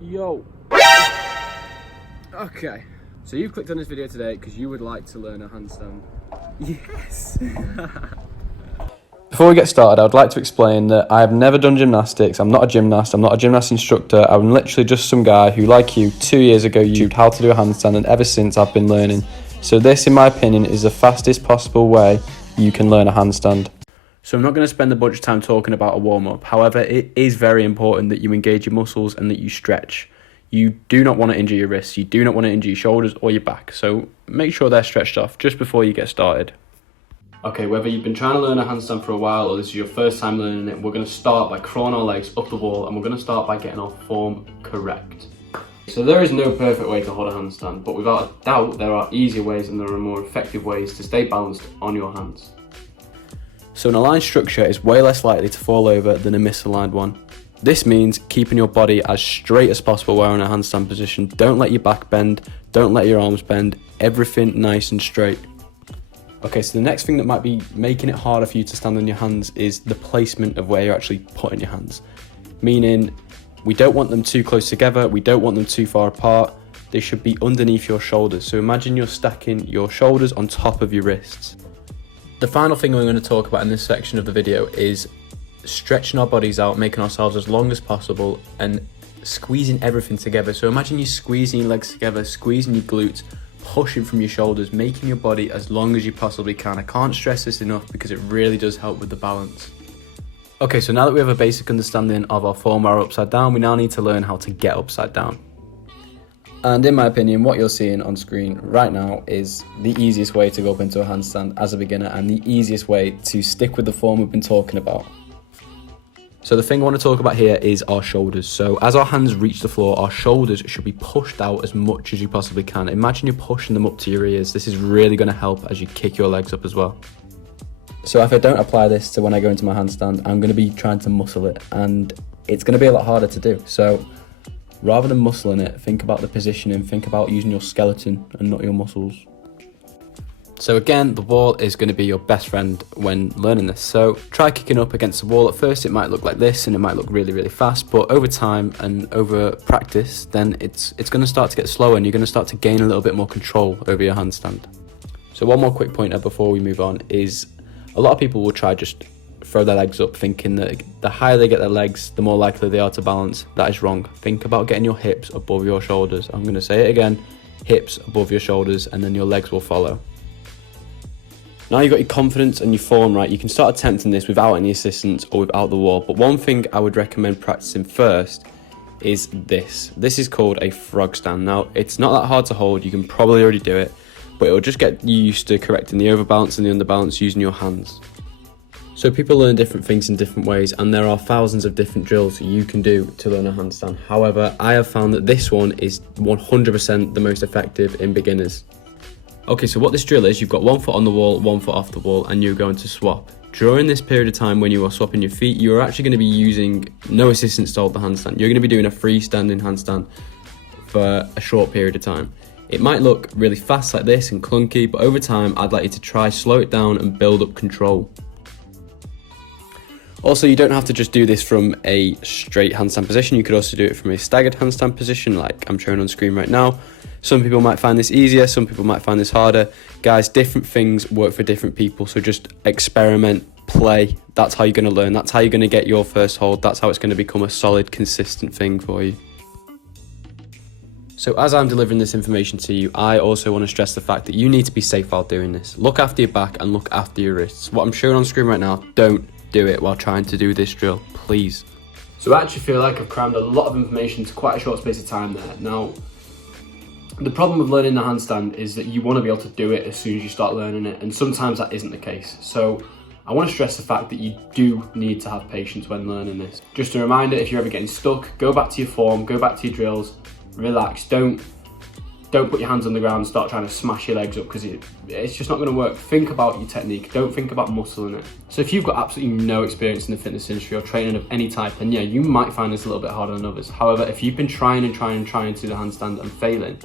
Yo. Okay, so you've clicked on this video today because you would like to learn a handstand. Yes! Before we get started, I would like to explain that I have never done gymnastics. I'm not a gymnast, I'm not a gymnast instructor. I'm literally just some guy who, like you, 2 years ago YouTubed how to do a handstand, and ever since I've been learning. So this, in my opinion, is the fastest possible way you can learn a handstand. So I'm not going to spend a bunch of time talking about a warm-up. However, it is very important that you engage your muscles and that you stretch. You do not want to injure your wrists, you do not want to injure your shoulders or your back. So make sure they're stretched off just before you get started. Okay, whether you've been trying to learn a handstand for a while or this is your first time learning it, we're going to start by crawling our legs up the wall, and we're going to start by getting our form correct. So there is no perfect way to hold a handstand, but without a doubt there are easier ways and there are more effective ways to stay balanced on your hands. So an aligned structure is way less likely to fall over than a misaligned one. This means keeping your body as straight as possible while in a handstand position. Don't let your back bend, don't let your arms bend, everything nice and straight. Okay, so the next thing that might be making it harder for you to stand on your hands is the placement of where you're actually putting your hands. Meaning, we don't want them too close together, we don't want them too far apart, they should be underneath your shoulders. So imagine you're stacking your shoulders on top of your wrists. The final thing we're going to talk about in this section of the video is stretching our bodies out, making ourselves as long as possible and squeezing everything together. So imagine you squeezing your legs together, squeezing your glutes, pushing from your shoulders, making your body as long as you possibly can. I can't stress this enough because it really does help with the balance. Okay, so now that we have a basic understanding of our form while upside down, we now need to learn how to get upside down. And in my opinion, what you're seeing on screen right now is the easiest way to go up into a handstand as a beginner and the easiest way to stick with the form we've been talking about. So the thing I want to talk about here is our shoulders. So as our hands reach the floor, our shoulders should be pushed out as much as you possibly can. Imagine you're pushing them up to your ears. This is really going to help as you kick your legs up as well. So if I don't apply this to when I go into my handstand, I'm going to be trying to muscle it and it's going to be a lot harder to do. So rather than muscling it, think about the positioning, think about using your skeleton and not your muscles. So again, the wall is going to be your best friend when learning this. So try kicking up against the wall. At first it might look like this and it might look really, really fast, but over time and over practice, then it's going to start to get slower and you're going to start to gain a little bit more control over your handstand. So one more quick pointer before we move on is a lot of people will try just throw their legs up thinking that the higher they get their legs, the more likely they are to balance. That is wrong. Think about getting your hips above your shoulders. I'm going to say it again, hips above your shoulders, and then your legs will follow. Now you've got your confidence and your form right, you can start attempting this without any assistance or without the wall. But one thing I would recommend practicing first is this. This is called a frog stand. Now, it's not that hard to hold, you can probably already do it, but it'll just get you used to correcting the overbalance and the underbalance using your hands. So people learn different things in different ways and there are thousands of different drills you can do to learn a handstand. However, I have found that this one is 100% the most effective in beginners. Okay, so what this drill is, you've got 1 foot on the wall, 1 foot off the wall, and you're going to swap. During this period of time when you are swapping your feet, you're actually going to be using no assistance to hold the handstand. You're going to be doing a freestanding handstand for a short period of time. It might look really fast like this and clunky, but over time, I'd like you to try slow it down and build up control. Also, you don't have to just do this from a straight handstand position. You could also do it from a staggered handstand position like I'm showing on screen right now. Some people might find this easier, some people might find this harder. Guys, different things work for different people, so just experiment, play. That's how you're going to learn. That's how you're going to get your first hold. That's how it's going to become a solid, consistent thing for you. So as I'm delivering this information to you, I also want to stress the fact that you need to be safe while doing this. Look after your back and look after your wrists. What I'm showing on screen right now, don't do it while trying to do this drill, please. So I actually feel like I've crammed a lot of information to quite a short space of time there. Now, the problem with learning the handstand is that you want to be able to do it as soon as you start learning it, and sometimes that isn't the case. So I want to stress the fact that you do need to have patience when learning this. Just a reminder, if you're ever getting stuck, go back to your form, go back to your drills, relax, don't put your hands on the ground and start trying to smash your legs up because it's just not going to work. Think about your technique, don't think about muscling it. So if you've got absolutely no experience in the fitness industry or training of any type, then yeah, you might find this a little bit harder than others. However, if you've been trying to do the handstand and failing,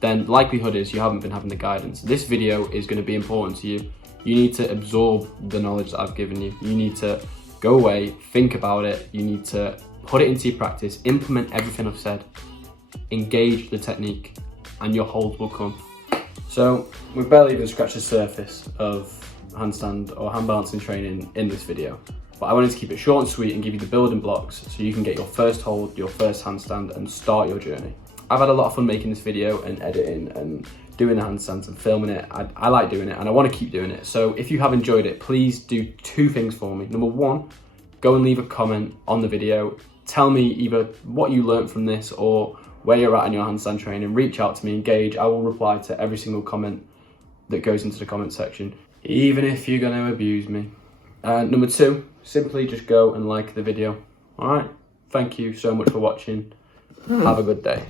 then the likelihood is you haven't been having the guidance. This video is going to be important to you. You need to absorb the knowledge that I've given you. You need to go away, think about it. You need to put it into your practice, implement everything I've said, engage the technique, and your holds will come. So we've barely even scratched the surface of handstand or hand balancing training in this video, but I wanted to keep it short and sweet and give you the building blocks so you can get your first hold, your first handstand, and start your journey. I've had a lot of fun making this video and editing and doing the handstands and filming it. I like doing it and I want to keep doing it. So if you have enjoyed it, please do 2 things for me. Number 1, go and leave a comment on the video. Tell me either what you learned from this or where you're at in your handstand training. Reach out to me, engage. I will reply to every single comment that goes into the comment section, even if you're going to abuse me. Number 2, simply just go and like the video. All right. Thank you so much for watching. Have a good day.